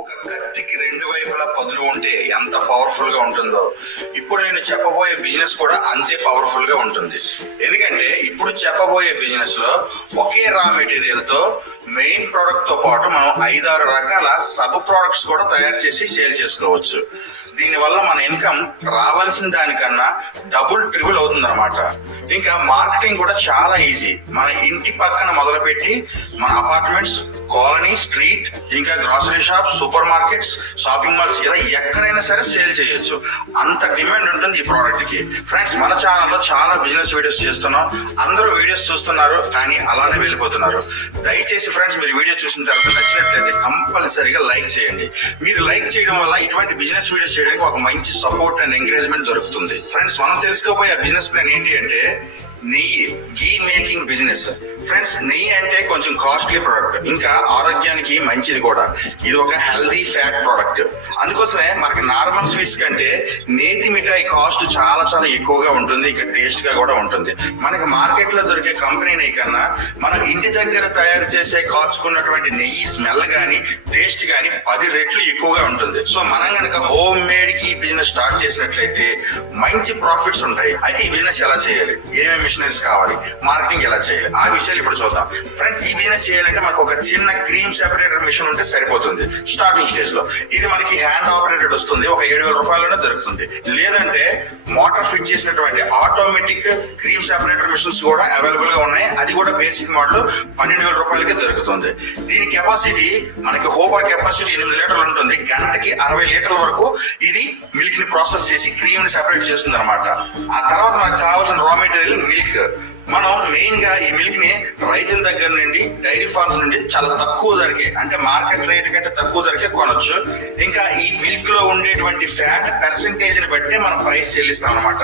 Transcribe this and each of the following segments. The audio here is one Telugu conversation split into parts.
ఒక కత్తికి రెండు వైపులా పదులు ఉంటే ఎంత పవర్ఫుల్ గా ఉంటుందో ఇప్పుడు నేను చెప్పబోయే బిజినెస్ కూడా అంతే పవర్ఫుల్ గా ఉంటుంది. ఎందుకంటే ఇప్పుడు చెప్పబోయే బిజినెస్ లో ఒకే రా మెటీరియల్ తో మెయిన్ ప్రోడక్ట్ తో పాటు మనం 5-6 రకాల సబ్ ప్రోడక్ట్స్ కూడా తయారు చేసి సేల్ చేసుకోవచ్చు. దీనివల్ల మన ఇన్కమ్ రావాల్సిన దానికన్నా డబుల్ ట్రిపుల్ అవుతుంది అనమాట. ఇంకా మార్కెటింగ్ కూడా చాలా ఈజీ. మన ఇంటి పక్కన మొదలుపెట్టి మన అపార్ట్మెంట్స్, కాలనీ, స్ట్రీట్, ఇంకా grocery shops, super markets, shopping malls ఇలా ఎక్కడైనా సరే సేల్ చేయొచ్చు. అంత డిమాండ్ ఉంటుంది ఈ ప్రోడక్ట్ కి. ఫ్రెండ్స్, మన ఛానల్లో చాలా బిజినెస్ వీడియోస్ చేస్తున్నాం. అందరూ వీడియోస్ చూస్తున్నారు కానీ అలానే వెళ్ళిపోతున్నారు. దయచేసి ఫ్రెండ్స్, మీరు వీడియో చూసిన తర్వాత నచ్చినట్లయితే కంపల్సరీగా లైక్ చేయండి. మీరు లైక్ చేయడం వల్ల ఇటువంటి బిజినెస్ వీడియోస్ చేయడానికి ఒక మంచి సపోర్ట్ అండ్ ఎంకరేజ్మెంట్ దొరుకుతుంది. ఫ్రెండ్స్, మనం తెలుసుకోబోయే బిజినెస్ ప్లాన్ ఏంటి అంటే నెయ్యి, గీ మేకింగ్ బిజినెస్. ఫ్రెండ్స్, నెయ్యి అంటే కొంచెం కాస్ట్లీ ప్రోడక్ట్, ఇంకా ఆరోగ్యానికి మంచిది కూడా. ఇది ఒక హెల్దీ ఫ్యాట్ ప్రోడక్ట్. అందుకోసమే మనకి నార్మల్ స్వీట్స్ కంటే నేతి మిఠాయి కాస్ట్ చాలా చాలా ఎక్కువగా ఉంటుంది, ఇంకా టేస్ట్ గా కూడా ఉంటుంది. మనకి మార్కెట్ లో దొరికే కంపెనీ నెయ్యి కన్నా మన ఇంటి దగ్గర తయారు చేసే కాచుకున్నటువంటి నెయ్యి స్మెల్ గానీ టేస్ట్ గానీ 10 రెట్లు ఎక్కువగా ఉంటుంది. సో మనం కనుక హోమ్ మేడ్ కి బిజినెస్ స్టార్ట్ చేసినట్లయితే మంచి ప్రాఫిట్స్ ఉంటాయి. అయితే ఈ బిజినెస్ ఎలా చేయాలి, ఏమేమి మిషనరీస్ కావాలి, మార్కెటింగ్ ఎలా చేయాలి, ఆ విషయాలు ఇప్పుడు చూద్దాం. ఫ్రెండ్స్, ఈ బిజినెస్ చేయాలంటే మనకు ఒక చిన్న క్రీమ్ సెపరేటర్ మిషన్ ఉంటే సరిపోతుంది స్టార్టింగ్ స్టేజ్ లో. ఇది మనకి హ్యాండ్ ఆపరేటెడ్ వస్తుంది, ఒక 7,000 రూపాయలనే దొరుకుతుంది. లేదంటే మోటార్ ఫిట్ చేసినటువంటి ఆటోమేటిక్ క్రీమ్ సెపరేటర్ మిషన్స్ కూడా అవైలబుల్ గా ఉన్నాయి. అది కూడా బేసిక్ మోడల్ 12,000 రూపాయలకే దొరుకుతుంది. దీని కెపాసిటీ మనకి హోపర్ కెపాసిటీ 8 లీటర్లు ఉంటుంది. గంటకి 60 లీటర్ల వరకు ఇది మిల్క్ ని ప్రాసెస్ చేసి క్రీమ్ ని సెపరేట్ చేస్తుంది అనమాట. ఆ తర్వాత మనకు కావాల్సిన రా మెటీరియల్ మిల్క్. మనం మెయిన్ గా ఈ మిల్క్ ని రైతుల దగ్గర నుండి, డైరీ ఫార్మ్స్ నుండి చాలా తక్కువ ధరకే, అంటే మార్కెట్ రేట్ కంటే తక్కువ ధరకే కొనొచ్చు. ఇంకా ఈ మిల్క్ లో ఉండేటువంటి ఫ్యాట్ పర్సెంటేజ్ ని బట్టి మనం ప్రైస్ చెల్లిస్తాం అనమాట.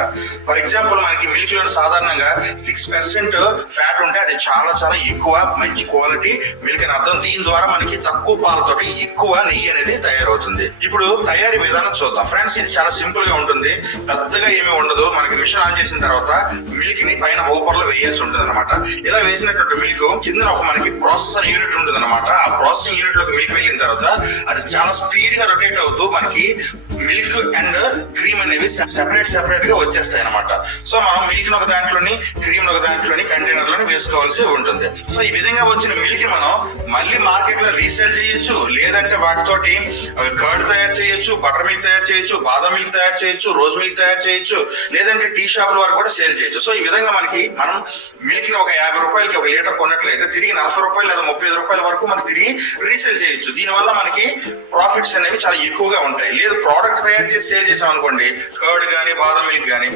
ఫర్ ఎగ్జాంపుల్, మనకి మిల్క్ లో సాధారణంగా 6% ఫ్యాట్ ఉంటే అది చాలా చాలా ఎక్కువ మంచి క్వాలిటీ మిల్క్ అని అర్థం. దీని ద్వారా మనకి తక్కువ పాలతోటి ఎక్కువ నెయ్యి అనేది తయారవుతుంది. ఇప్పుడు తయారీ విధానం చూద్దాం. ఫ్రెండ్స్, ఇది చాలా సింపుల్ గా ఉంటుంది, పెద్దగా ఏమీ ఉండదు. మనకి మిషన్ ఆన్ చేసిన తర్వాత మిల్క్ ని పైన హోపర్ లో వేయాల్సి ఉంటుంది అనమాట. ఇలా వేసినటువంటి మిల్క్ కింద ఒక మనకి ప్రాసెసర్ యూనిట్ ఉంటుంది అనమాట. ఆ ప్రాసెసింగ్ యూనిట్ లోకి మిల్క్ వెళ్ళిన తర్వాత అది చాలా స్పీడ్ గా రొటేట్ అవుతూ మనకి మిల్క్ అండ్ క్రీమ్ అనేవి సెపరేట్ గా వచ్చేస్తాయి అనమాట. సో మనం మిల్క్ ఒక దాంట్లోని, క్రీమ్ ఒక దాంట్లోని కంటైనర్ లోని వేసుకోవాల్సి ఉంటుంది. సో ఈ విధంగా వచ్చిన మిల్క్ ని మనం మళ్ళీ మార్కెట్ లో రీసేల్ చేయొచ్చు, లేదంటే వాటితోటి కర్డ్ తయారు చేయొచ్చు, బటర్ మిల్క్ తయారు చేయొచ్చు, బాదం మిల్క్ తయారు చేయొచ్చు, రోజ్ మిల్క్ తయారు చేయొచ్చు, లేదంటే టీ షాపుల వరకు కూడా సేల్ చేయొచ్చు. సో ఈ విధంగా మనకి మనం మిల్క్ ని ఒక 50 రూపాయలకి ఒక లీటర్ కొన్నట్లయితే తిరిగి 40 రూపాయలు లేదా 35 రూపాయల వరకు మనకి తిరిగి రీసేల్ చేయొచ్చు. దీనివల్ల మనకి ప్రాఫిట్స్ అనేవి చాలా ఎక్కువగా ఉంటాయి. లేదు ప్రోడక్ట్ తయారు చేసి సేల్ చేసాం అనుకోండి, కర్డ్ గానీ బాదం మిల్క్ గానీ,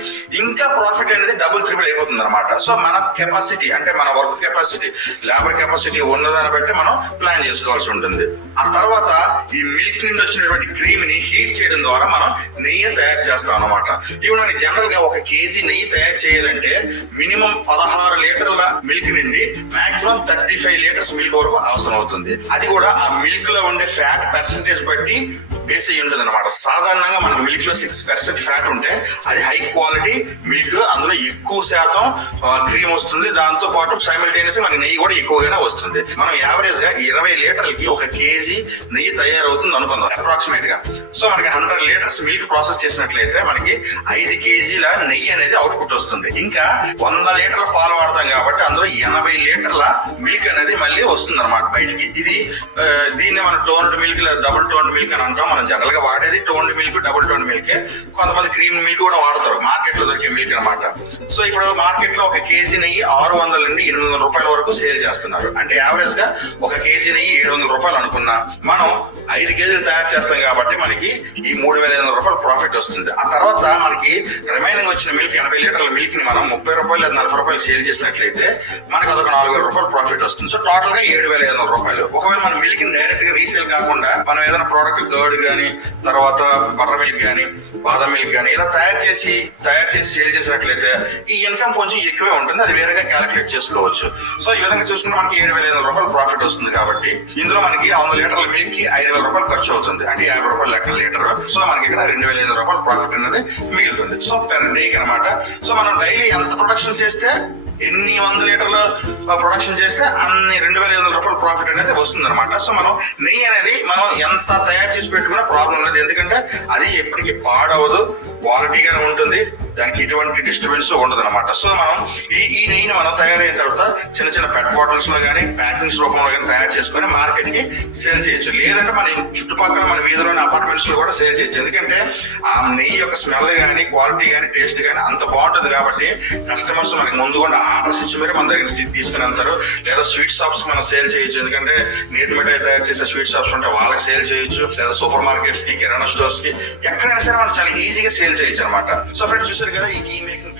ఇంకా ప్రాఫిట్ అనేది డబుల్ ట్రిపుల్ అయిపోతుంది అనమాట. సో మన కెపాసిటీ, అంటే మన వర్క్ కెపాసిటీ, లేబర్ కెపాసిటీ ఉన్నదాన్ని బట్టి మనం ప్లాన్ చేసుకోవాల్సి ఉంటుంది. ఆ తర్వాత ఈ మిల్క్ నుండి వచ్చినటువంటి క్రీమ్ ని హీట్ చేయడం ద్వారా మనం నెయ్యి తయారు చేస్తాం అనమాట. ఇప్పుడు మనకి జనరల్ గా 1 కేజీ నెయ్యి తయారు చేయాలంటే మినిమం 16 లీటర్ల మిల్క్ నుండి మాక్సిమం 35 లీటర్స్ మిల్క్ వరకు అవసరం అవుతుంది. అది కూడా ఆ మిల్క్ లో ఉండే ఫ్యాట్ పర్సెంటేజ్ బట్టి బేస్ అయ్యి ఉంటుంది అనమాట. సాధారణంగా మన మిల్క్ లో 6% ఫ్యాట్ ఉంటే అది హై క్వాలిటీ మిల్క్, అందులో ఎక్కువ శాతం క్రీమ్ వస్తుంది. దాంతో పాటు సైమల్టేనియస్ మనకి నెయ్యి కూడా ఎక్కువగానే వస్తుంది. మనం యావరేజ్ గా 20 లీటర్లకి 1 కేజీ నెయ్యి తయారవుతుంది అనుకుందాం అప్రాక్సిమేట్ గా. సో మనకి 100 లీటర్స్ మిల్క్ ప్రాసెస్ చేసినట్లయితే మనకి 5 కేజీల నెయ్యి అనేది అవుట్పుట్ వస్తుంది. ఇంకా 100 లీటర్ల పాలు వాడతాం కాబట్టి అందులో 80 లీటర్ల మిల్క్ అనేది మళ్ళీ వస్తుంది అనమాట బయటికి. దీన్ని మనం టోన్డ్ మిల్క్ లేదా డబుల్ టోన్డ్ మిల్క్ అని అంటాం. మనం జనరల్ గా వాడేది toned milk, double toned milk. కొంతమంది క్రీమ్ మిల్క్ కూడా వాడతారు, మార్కెట్ లో దొరికే మిల్క్ అనమాట. సో ఇప్పుడు మార్కెట్ లో 1 కేజీ నెయ్యి 600 నుండి 800 రూపాయల వరకు సేల్ చేస్తున్నారు. అంటే యావరేజ్ గా 1 కేజీ నెయ్యి 700 రూపాయలు అనుకున్నా, మనం 5 కేజీలు తయారు చేస్తాం కాబట్టి మనకి ఈ 3,500 రూపాయలు ప్రాఫిట్ వస్తుంది. ఆ తర్వాత మనకి రిమైనింగ్ వచ్చిన మిల్క్ 80 లీటర్ల మిల్క్ ని మనం 30 రూపాయలు లేదా 40 రూపాయలు సేల్ చేసినట్లయితే మనకి అదొక 4,000 రూపాయలు ప్రాఫిట్ వస్తుంది. సో టోటల్ గా 7,500 రూపాయలు. ఒకవేళ మన మిల్క్ ని డైరెక్ట్ గా రీసేల్ కాకుండా మనం ఏదైనా ప్రోడక్ట్ కర్డ్ గానీ, తర్వాత బటర్ మిల్క్ గానీ, బాదం మిల్క్ గానీ ఇలా తయారు చేసి సేల్ చేసినట్లయితే ఈ ఇన్కమ్ కొంచెం ఎక్కువే ఉంటుంది. అది వేరేగా క్యాలిక్యులేట్ చేసుకోవచ్చు. సో ఈ విధంగా చూసుకుంటే మనకి 7,500 రూపాయలు ప్రాఫిట్ వస్తుంది. కాబట్టి ఇందులో మనకి 100 లీటర్ల మిల్క్ కి 5,000 రూపాయలు ఖర్చు అవుతుంది, అంటే 50 రూపాయలు లెక్క లీటర్. సో మనకి ఇక్కడ 2,500 రూపాయలు ప్రాఫిట్ అనేది మిగులుతుంది. సో పెర్ డే అనమాట. సో మనం డైలీ ఎంత ప్రొడక్షన్ చేస్తే ఎన్ని వందల లీటర్లు ప్రొడక్షన్ చేస్తే అన్ని 2,500 రూపాయలు ప్రాఫిట్ అనేది వస్తుంది అనమాట. సో మనం నెయ్యి అనేది మనం ఎంత తయారు చేసి పెట్టుకున్నా ప్రాబ్లం లేదు, ఎందుకంటే అది ఎప్పటికీ పాడవదు, క్వాలిటీగానే ఉంటుంది, దానికి ఎటువంటి డిస్టర్బెన్స్ ఉండదు అనమాట. సో మనం ఈ నెయ్యిని మనం తయారైన తర్వాత చిన్న చిన్న పెట్ బాటిల్స్ లో కానీ ప్యాకింగ్స్ రూపంలో కానీ తయారు చేసుకుని మార్కెట్ కి సేల్ చేయొచ్చు. లేదంటే మన చుట్టుపక్కల మన వీధిలోని అపార్ట్మెంట్స్ లో కూడా సేల్ చేయొచ్చు. ఎందుకంటే ఆ నెయ్యి యొక్క స్మెల్ కానీ క్వాలిటీ కానీ టేస్ట్ కానీ అంత బాగుంటుంది కాబట్టి కస్టమర్స్ మనకి ముందు కూడా ఆర్డర్స్ ఇచ్చి మరి మన దగ్గర తీసుకుని వెళ్తారు. లేదా స్వీట్ షాప్స్ మనం సేల్ చేయొచ్చు, ఎందుకంటే నేతి మిఠాయి తయారు చేసే స్వీట్ షాప్స్ ఉంటే వాళ్ళకి సేల్ చేయొచ్చు. లేదా సూపర్ మార్కెట్స్ కి కిరాణా స్టోర్స్ కి ఎక్కడైనా సరే మనం చాలా ఈజీగా సేల్ చేయొచ్చు అనమాట. సో ఫ్రెండ్స్ చూసారు కదా ఈ కీ మేకింగ్